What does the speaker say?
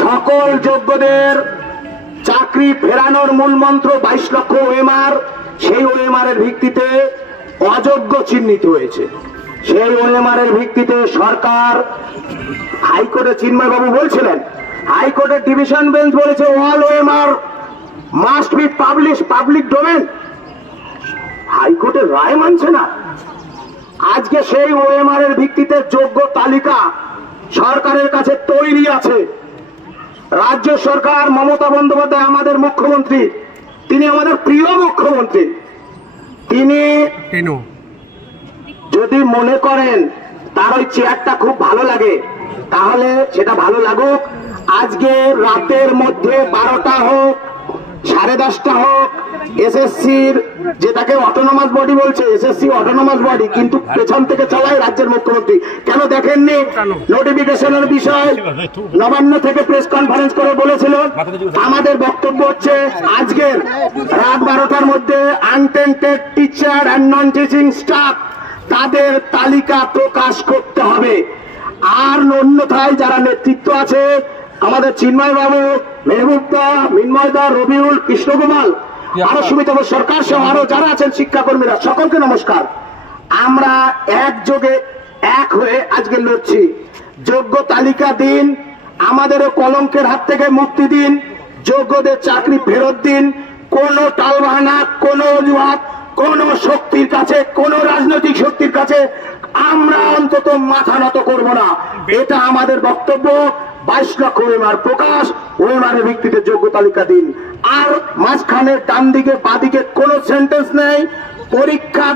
সকল যোগ্যদের চাকরি ফেরানোর মূল মন্ত্র 22 লক্ষ ওএমআর, সেই ওএমআর এর ভিত্তিতে অযোগ্য চিহ্নিত হয়েছে। সেই ওএমআর এর ভিত্তিতে সরকার হাইকোর্টে চিন্ময়বাবু বলছিলেন, হাইকোর্টের ডিভিশন বেঞ্চ বলেছে all OMR must be publish public domain. হাইকোর্টের রায় মানছে না। আজকে সেই ওএমআর এর ভিত্তিতে যোগ্য তালিকা সরকারের কাছে তৈরি আছে। রাজ্য সরকার, মমতা বন্দ্যোপাধ্যায় আমাদের মুখ্যমন্ত্রী, তিনি আমাদের প্রিয় মুখ্যমন্ত্রী, তিনি যদি মনে করেন তার ওই চেয়ারটা খুব ভালো লাগে তাহলে সেটা ভালো লাগুক। আজকে রাতের মধ্যে 12টা হোক, 10:30 হোক, এসএসসির যেটাকে অটোনমাস বডি বলছে, এসএসসি অটোনমাস বডি, কিন্তু পেছন থেকে চালায় রাজ্যের মুখ্যমন্ত্রী। কেন দেখেননি নোটিফিকেশনের বিষয়? নবান্ন থেকে প্রেস কনফারেন্স করে বলেছিল। আমাদের বক্তব্য হচ্ছে আজকের রাত 12টার মধ্যে untainted teacher and non teaching staff তাদের তালিকা প্রকাশ করতে হবে। আর অন্যথায় যারা নেতৃত্ব আছে, আমাদের চিন্ময় বাবু, মেহবুবদা, মিন্ময়দা, রবিউল, কৃষ্ণকুমার, আরো সুমিতা সরকার সহ আরো যারা আছেন শিক্ষাকর্মীরা, সকলকে নমস্কার। আমরা একযোগে এক হয়ে আজকে লড়ছি। যোগ্য তালিকা দিন, আমাদেরও কলঙ্কের হাত থেকে মুক্তি দিন, যোগ্যদের চাকরি ফেরত দিন। কোন টালবাহানা, কোন অজুহাত, কোন শক্তির কাছে, কোন রাজনৈতিক শক্তির কাছে আমরা অন্তত মাথা নত করব না। এটা আমাদের বক্তব্য। 22 লক্ষ ওএমআর প্রকাশ, ওএমআর এর ভিত্তিতে যোগ্য তালিকা দিন। আর মাঝখানে ডান দিকে বাঁ দিকে কোন সেন্টেন্স নেই। পরীক্ষা